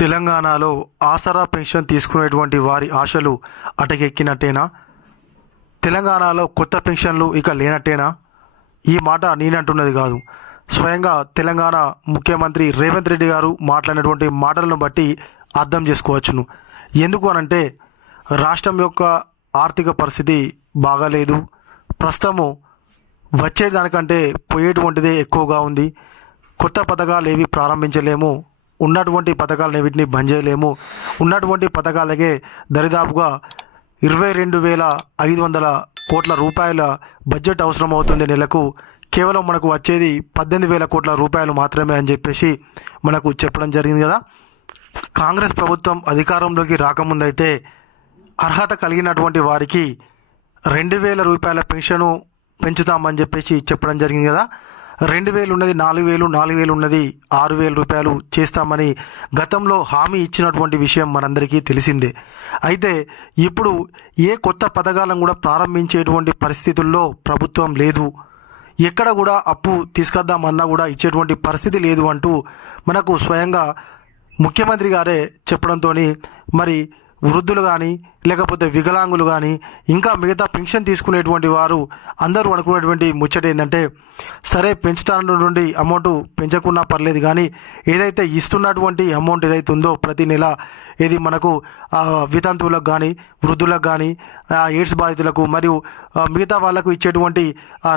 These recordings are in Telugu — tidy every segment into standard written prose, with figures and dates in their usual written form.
తెలంగాణలో ఆసరా పెన్షన్ తీసుకునేటువంటి వారి ఆశలు అటకెక్కినట్టేనా? తెలంగాణలో కొత్త పెన్షన్లు ఇక లేనట్టేనా? ఈ మాట నేనంటున్నది కాదు. స్వయంగా తెలంగాణ ముఖ్యమంత్రి రేవంత్ రెడ్డి గారు మాట్లాడినటువంటి మాటలను బట్టి అర్థం చేసుకోవచ్చును. ఎందుకు అనంటే రాష్ట్రం యొక్క ఆర్థిక పరిస్థితి బాగాలేదు. ప్రస్తుతము వచ్చేదానికంటే పోయేటువంటిదే ఎక్కువగా ఉంది. కొత్త పథకాలు ఏవి ప్రారంభించలేము. ఉన్నటువంటి పథకాలన్నిటిని బంద్ చేయలేము. ఉన్నటువంటి పథకాలకే దరిదాపుగా 22,500 కోట్ల రూపాయల బడ్జెట్ అవసరం అవుతుంది నెలకు. కేవలం మనకు వచ్చేది 18,000 కోట్ల రూపాయలు మాత్రమే అని చెప్పేసి మనకు చెప్పడం జరిగింది కదా. కాంగ్రెస్ ప్రభుత్వం అధికారంలోకి రాకముందైతే అర్హత కలిగినటువంటి వారికి 2,000 రూపాయల పెన్షను పెంచుతామని చెప్పేసి చెప్పడం జరిగింది కదా. 2,000 ఉన్నది 4,000, 4,000 ఉన్నది 6,000 రూపాయలు చేస్తామని గతంలో హామీ ఇచ్చినటువంటి విషయం మనందరికీ తెలిసిందే. అయితే ఇప్పుడు ఏ కొత్త పథకాలను కూడా ప్రారంభించేటువంటి పరిస్థితుల్లో ప్రభుత్వం లేదు. ఎక్కడ కూడా అప్పు తీసుకొద్దామన్నా కూడా ఇచ్చేటువంటి పరిస్థితి లేదు అంటూ మనకు స్వయంగా ముఖ్యమంత్రి గారే చెప్పడంతో మరి వృద్ధులు కానీ లేకపోతే వికలాంగులు కానీ ఇంకా మిగతా పెన్షన్ తీసుకునేటువంటి వారు అందరూ అనుకునేటువంటి ముచ్చట ఏంటంటే, సరే పెంచుతానటువంటి అమౌంట్ పెంచకున్నా పర్లేదు కానీ ఏదైతే ఇస్తున్నటువంటి అమౌంట్ ఏదైతే ఉందో ప్రతి నెల ఇది మనకు వితంతువులకు కానీ వృద్ధులకు కానీ ఎయిడ్స్ బాధితులకు మరియు మిగతా వాళ్లకు ఇచ్చేటువంటి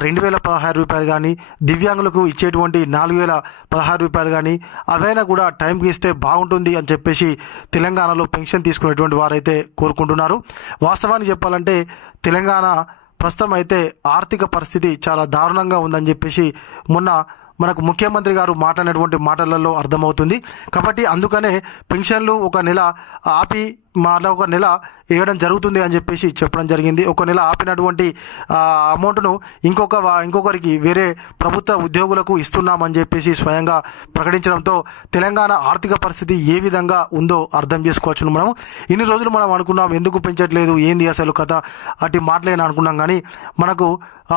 2,016 రూపాయలు కానీ దివ్యాంగులకు ఇచ్చేటువంటి 4,016 రూపాయలు కానీ అవైనా కూడా టైంకి ఇస్తే బాగుంటుంది అని చెప్పేసి తెలంగాణలో పెన్షన్ తీసుకునేటువంటి వారైతే కోరుకుంటున్నారు. వాస్తవానికి చెప్పాలంటే తెలంగాణ ప్రస్తుతం అయితే ఆర్థిక పరిస్థితి చాలా దారుణంగా ఉందని చెప్పేసి మొన్న మనకు ముఖ్యమంత్రి గారు మాట్లాడినటువంటి మాటలలో అర్థమవుతుంది. కాబట్టి అందుకనే పెన్షన్లు ఒక నెల ఆపి ఒక నెల వేయడం జరుగుతుంది అని చెప్పేసి చెప్పడం జరిగింది. ఒక నెల ఆపినటువంటి అమౌంట్ను ఇంకొకరికి వేరే ప్రభుత్వ ఉద్యోగులకు ఇస్తున్నామని చెప్పేసి స్వయంగా ప్రకటించడంతో తెలంగాణ ఆర్థిక పరిస్థితి ఏ విధంగా ఉందో అర్థం చేసుకోవచ్చు. మనం ఇన్ని రోజులు మనం అనుకున్నాం ఎందుకు పెంచట్లేదు ఏంది అసలు కథ అటు మాటలేని అనుకున్నాం. కానీ మనకు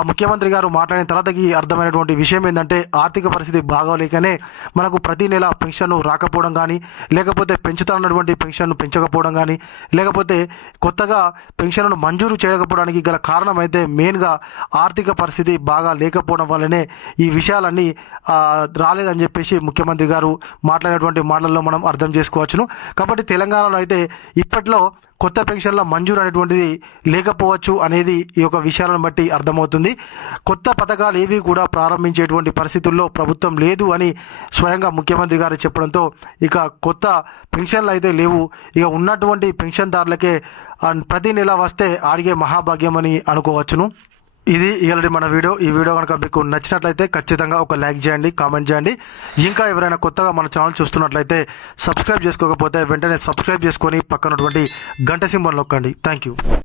ముఖ్యమంత్రి గారు మాట్లాడిన తర్వాతకి అర్థమైనటువంటి విషయం ఏంటంటే ఆర్థిక పరిస్థితి బాగోలేకనే మనకు ప్రతి నెల పెన్షన్ రాకపోవడం కానీ లేకపోతే పెంచుతున్నటువంటి పెన్షన్ పెంచకపోవడం కానీ లేకపోతే కొత్తగా పెన్షన్ను మంజూరు చేయకపోవడానికి గల కారణం అయితే మెయిన్గా ఆర్థిక పరిస్థితి బాగా లేకపోవడం వల్లనే ఈ విషయాలన్నీ రాలేదని చెప్పేసి ముఖ్యమంత్రి గారు మాట్లాడినటువంటి మాటల్లో మనం అర్థం చేసుకోవచ్చును. కాబట్టి తెలంగాణలో అయితే ఇప్పట్లో కొత్త పెన్షన్ల మంజూరు అనేటువంటిది లేకపోవచ్చు అనేది ఈ యొక్క విషయాలను బట్టి అర్థమవుతుంది. కొత్త పథకాలు ఏవి కూడా ప్రారంభించేటువంటి పరిస్థితుల్లో ప్రభుత్వం లేదు అని స్వయంగా ముఖ్యమంత్రి గారు చెప్పడంతో ఇక కొత్త పెన్షన్లు అయితే లేవు. ఇక ఉన్నటువంటి పెన్షన్దారులకే ప్రతి నెల వస్తే ఆడిగే మహాభాగ్యం అని అనుకోవచ్చును. ఇది ఇవాళ మన వీడియో. ఈ వీడియో కనుక మీకు నచ్చినట్లయితే ఖచ్చితంగా ఒక లైక్ చేయండి, కామెంట్ చేయండి. ఇంకా ఎవరైనా కొత్తగా మన ఛానల్ చూస్తున్నట్లయితే సబ్స్క్రైబ్ చేసుకోకపోతే వెంటనే సబ్స్క్రైబ్ చేసుకొని పక్కనటువంటి గంట సింబల్ నొక్కండి. Thank you.